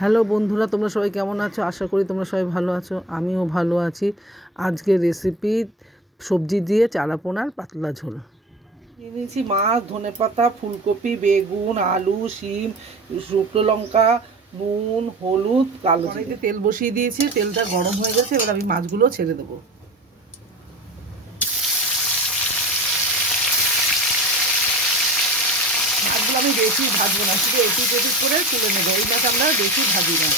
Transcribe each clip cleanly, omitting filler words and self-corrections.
Hello বন্ধুরা, তোমরা সবাই কেমন আছো? আশা করি তোমরা সবাই ভালো আছো। আমিও ভালো আছি। আজকের রেসিপি সবজি দিয়ে চারাপোনার পাতলা ঝোল। নিয়ে নিয়েছি মাছ, ধনেপাতা, ফুলকপি, বেগুন, আলু, শিম, শুকনো লঙ্কা, নুন, হলুদ, কালো জিরে। তেল বসিয়ে দিয়েছি, তেলটা গরম হয়ে গেছে। এবার আমি মাছগুলো ছেড়ে দেবো। মাছগুলো আমি বেশি ভাজবো না, শুধু এপিট করে তুলে নেবো। এই মাছ আমরা বেশি ভাজি না।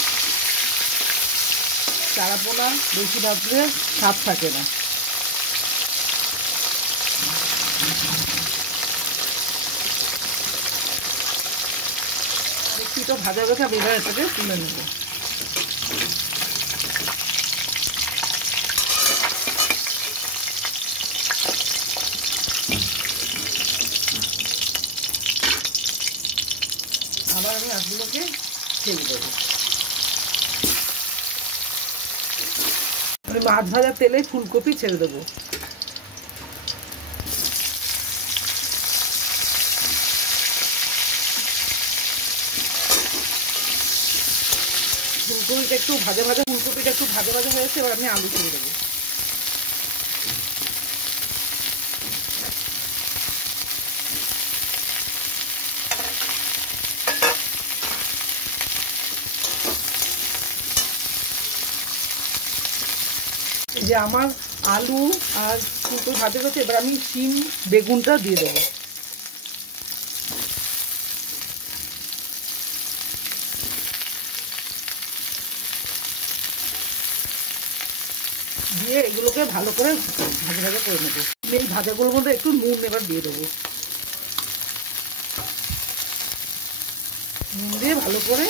চারাপোনা বেশি ভাজলে স্বাদ থাকে না। একটু ভাজা গেছে, আমি এবার এটাকে তুলে নেব। আবার আমি মাছগুলোকে ছেড়ে দেবো। আমি মাছ ভাজার তেলে ফুলকপি ছেড়ে দেবো। ফুলকপিটা একটু ভাজা ভাজা হয়েছে। এবার আমি আলু ছেড়ে দেবো। যে আমার আলু আর ফুলকপি ভাজা হচ্ছে, এবার আমি শিম বেগুনটা দিয়ে দেবো। দিয়ে এগুলোকে ভালো করে ভাজা করে নেবো। এই ভাজাগুলোর মধ্যে একটু নুন এবার দিয়ে দেবো। নুন দিয়ে ভালো করে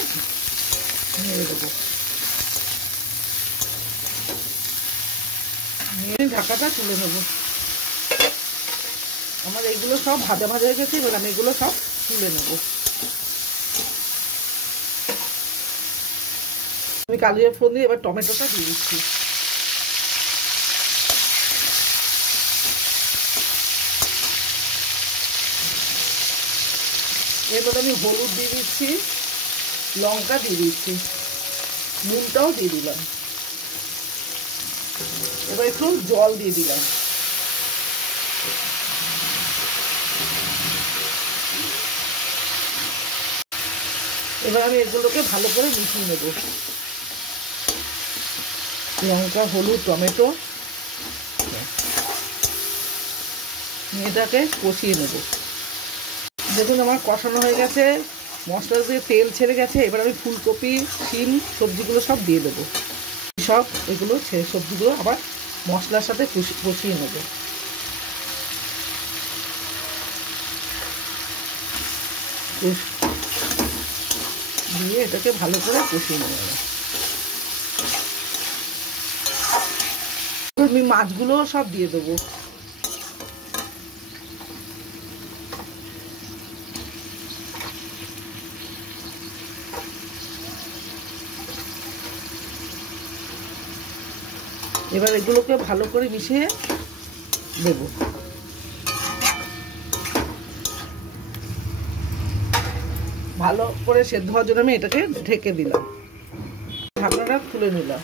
নেড়ে দেবো। নিয়ে ঢাকাটা তুলে নেবো। আমার এইগুলো সব ভাজা হয়ে গেছে। এবার আমি এগুলো সব তুলে নেবো। আমি কালিজিরা ফোড়ন দিয়ে এবার টমেটোটা দিয়ে দিচ্ছি। এরপর আমি হলুদ দিয়ে দিচ্ছি, লঙ্কা দিয়ে দিচ্ছি, নুনটাও দিয়ে দিলাম। এবার একটু জল দিয়ে দিলাম। এবার আমি এগুলোকে ভালো করে মিশিয়ে নেব। লঙ্কা, হলুদ, টমেটো, এটাকে কষিয়ে নেব। দেখুন আমার কষানো হয়ে গেছে, মশলা দিয়ে তেল ছেড়ে গেছে। এবার আমি ফুলকপি, শিম সবজিগুলো সব দিয়ে দেবো। সব এগুলো সবজিগুলো আবার মশলার সাথে কষিয়ে নেব। দিয়ে এটাকে ভালো করে কষিয়ে নেব। আমি মাছগুলো সব দিয়ে দেবো। এবার এগুলোকে ভালো করে মিশিয়ে দেবো। ভালো করে সেদ্ধ হওয়ার জন্য আমি এটাকে ঢেকে দিলাম। ঢাকনাটা খুলে নিলাম।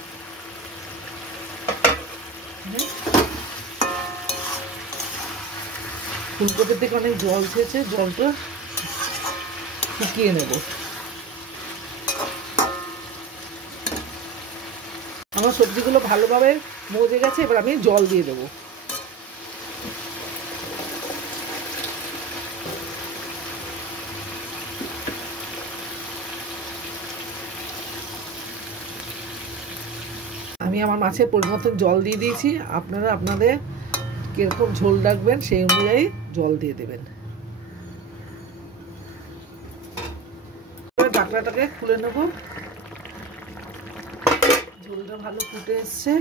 ফুলকপির থেকে অনেক জল ছেড়েছে, জলটা শুকিয়ে নেব। আমার সবজিগুলো ভালোভাবে মজে গেছে। এবার আমি জল দিয়ে দেবো। আমি আমার মাছের পরিমাণ জল দিয়ে দিয়েছি। আপনারা আপনাদের কিরকম ঝোল রাখবেন সেই অনুযায়ী জল দিয়ে দেবেন। ঢাকনাটাকে খুলে নেব। ঝোলটা ভালো ফুটে এসছে।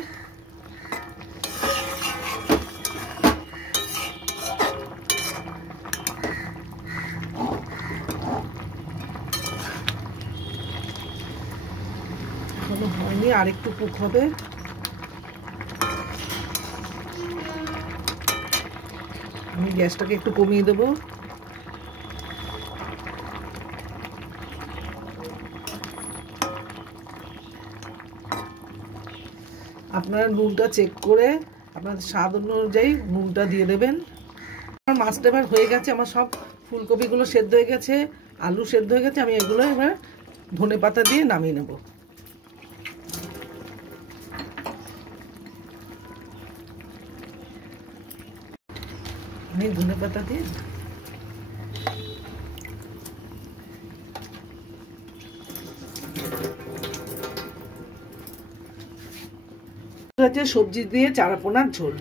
এখনো হয়নি, আরেকটু কুক হবে। আমি গ্যাসটাকে একটু কমিয়ে দেবো। আপনারা নুনটা চেক করে আপনাদের স্বাদ অনুযায়ী নুনটা দিয়ে দেবেন। আমার মাছটা এবার হয়ে গেছে, আমার সব ফুলকপিগুলো সেদ্ধ হয়ে গেছে, আলু সেদ্ধ হয়ে গেছে। আমি এগুলো এবার ধনেপাতা দিয়ে নামিয়ে নেব। আমি ধনেপাতা দিয়ে সবজি দিয়ে চারাপোনার ঝোল।